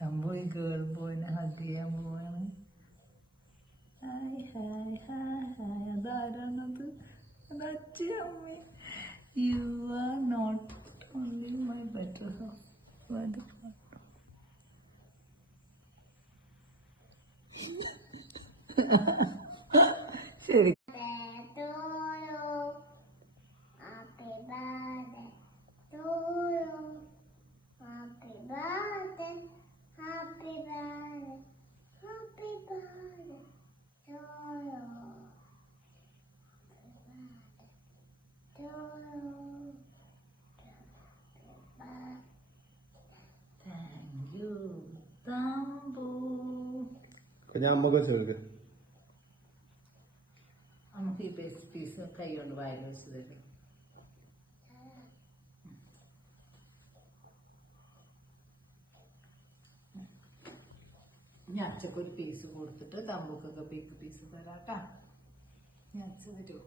തമ്പുയി girl ബോയിനെ hug ചെയ്യാൻ പോവാണ്. Hi hi hi hi. അതാരാണത്? അത് അച്ഛൻ അമ്മ. You are not only my better half. ശരി. Thank you Thampu. ഞാൻ അമ്മക്ക് വെച്ചെടുക്ക്. നമുക്ക് ഈ പീസ് കൈ കൊണ്ട് വായിൽ വെച്ച് തരും. ഞാൻ അച്ഛക്കൊരു പീസ് കൊടുത്തിട്ട് തമ്പുക്കൊക്കെ പീസ് തരാട്ടാ. ഞാൻ അച്ഛ തരുമോ?